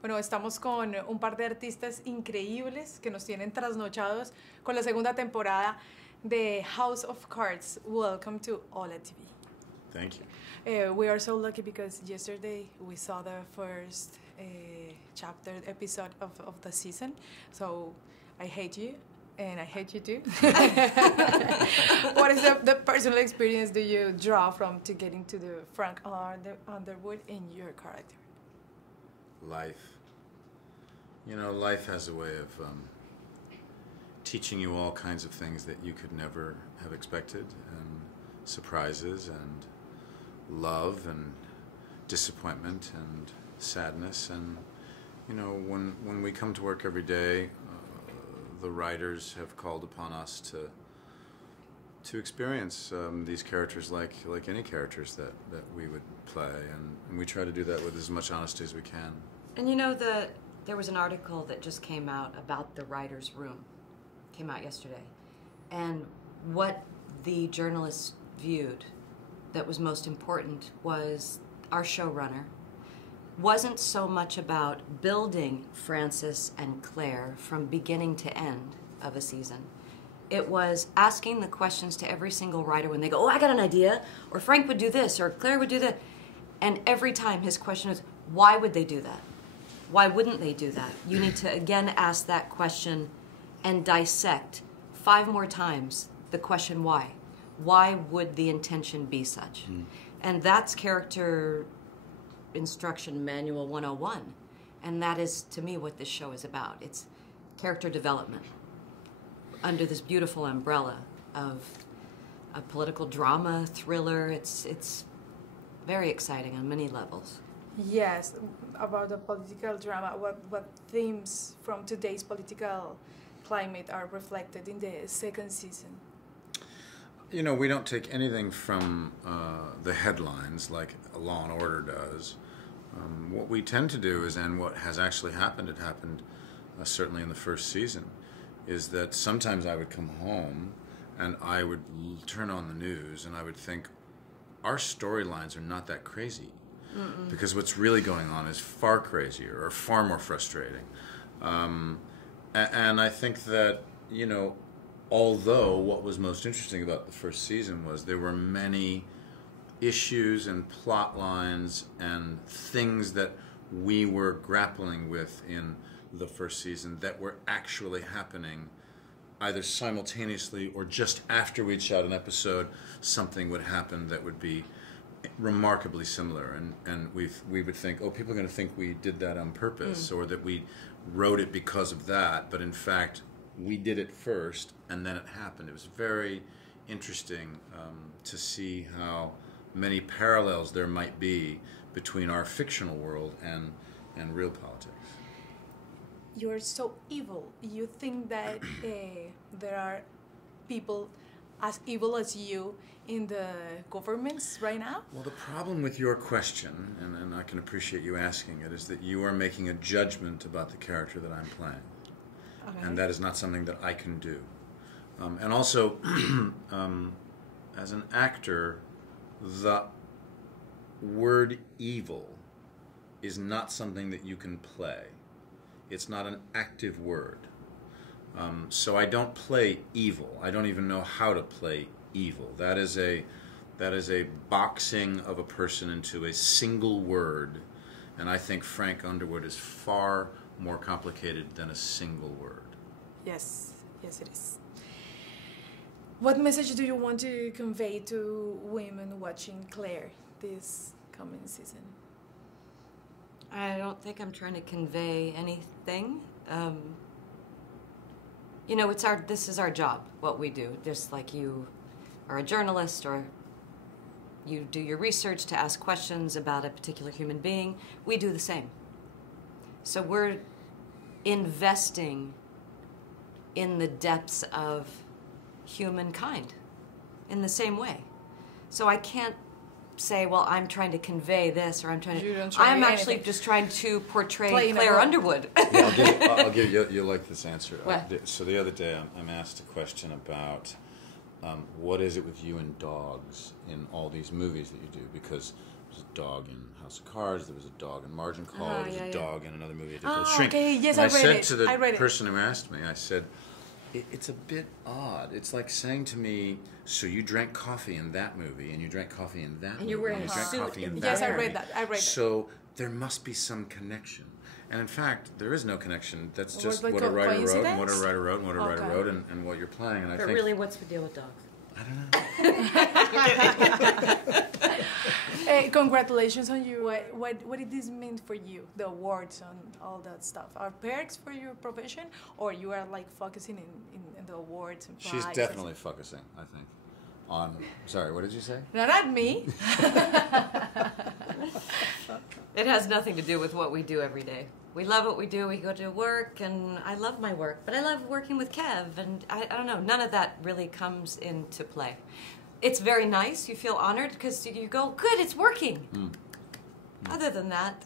Bueno, estamos con un par de artistas increíbles que nos tienen trasnochados con la segunda temporada de House of Cards. Welcome to Hola TV. Thank you. We are so lucky because yesterday we saw the first episode of the season. So I hate you. And I hate you too. What is the personal experience do you draw from to getting to the Frank Underwood in your character? Life. You know, life has a way of teaching you all kinds of things that you could never have expected, and surprises, and love, and disappointment, and sadness. And, you know, when we come to work every day, the writers have called upon us to experience these characters like any characters that we would play, and we try to do that with as much honesty as we can. And you know, there was an article that just came out about the writer's room. Came out yesterday. And what the journalists viewed that was most important was our showrunner wasn't so much about building Francis and Claire from beginning to end of a season. It was asking the questions to every single writer when they go, oh, I got an idea, or Frank would do this, or Claire would do that. And every time his question is, why would they do that? Why wouldn't they do that? You need to again ask that question and dissect 5 more times the question why. Why would the intention be such? And that's character instruction manual 101, and that is to me what this show is about. It's character development under this beautiful umbrella of a political drama thriller. It's very exciting on many levels. Yes, about the political drama, what themes from today's political climate are reflected in the second season? You know, we don't take anything from the headlines like Law and Order does. What we tend to do is, and what has actually happened, it happened certainly in the first season, is that sometimes I would come home and I would turn on the news and I would think, our storylines are not that crazy. Because what's really going on is far crazier or far more frustrating. And I think that, you know, although what was most interesting about the first season was there were many issues and plot lines and things that we were grappling with in the first season that were actually happening either simultaneously or just after we'd shot an episode, something would happen that would be remarkably similar, and we would think, oh, people are going to think we did that on purpose or that we wrote it because of that, but in fact we did it first and then it happened. It was very interesting to see how many parallels there might be between our fictional world and real politics. You're so evil. You think that there are people as evil as you in the governments right now? Well, the problem with your question, and I can appreciate you asking it, is that you are making a judgment about the character that I'm playing. Okay. And that is not something that I can do. And also, as an actor, the word evil is not something that you can play. It's not an active word. So I don't play evil. I don't even know how to play evil. That is a boxing of a person into a single word, and I think Frank Underwood is far more complicated than a single word. Yes, yes it is. What message do you want to convey to women watching Claire this coming season? I don't think I'm trying to convey anything. You know, this is our job, what we do. Just like you are a journalist or you do your research to ask questions about a particular human being, we do the same. So we're investing in the depths of humankind in the same way. So I can't say, well, I'm trying to convey this, or I'm actually just trying to portray Claire Underwood. Yeah, I'll give you, you'll like this answer. What? So the other day I'm asked a question about what is it with you and dogs in all these movies that you do, because was a dog in House of Cards. There was a dog in Margin Call. There was a dog in another movie I did called Shrink. Okay, yes, and I read said it. to the I read it. person who asked me, I said, it's a bit odd. It's like saying to me, so you drank coffee in that movie, and you drank coffee in that movie, you're wearing and a you drank suit coffee in in that Yes, I movie. read that. I read that. So there must be some connection. And in fact, there is no connection. That's Was just it what a writer wrote, and what a coincidence? writer wrote, and what a writer Okay. wrote, and what you're playing. And I But think, really, what's the deal with dogs? I don't know. Congratulations on you. What did this mean for you? The awards and all that stuff are perks for your profession, or you are like focusing in the awards and She's prizes? definitely focusing, I think, on. Sorry, what did you say? No, not me. It has nothing to do with what we do every day. We love what we do. We go to work, and I love my work. But I love working with Kev, and I don't know. None of that really comes into play. It's very nice. You feel honored because you go, good, it's working. Other than that,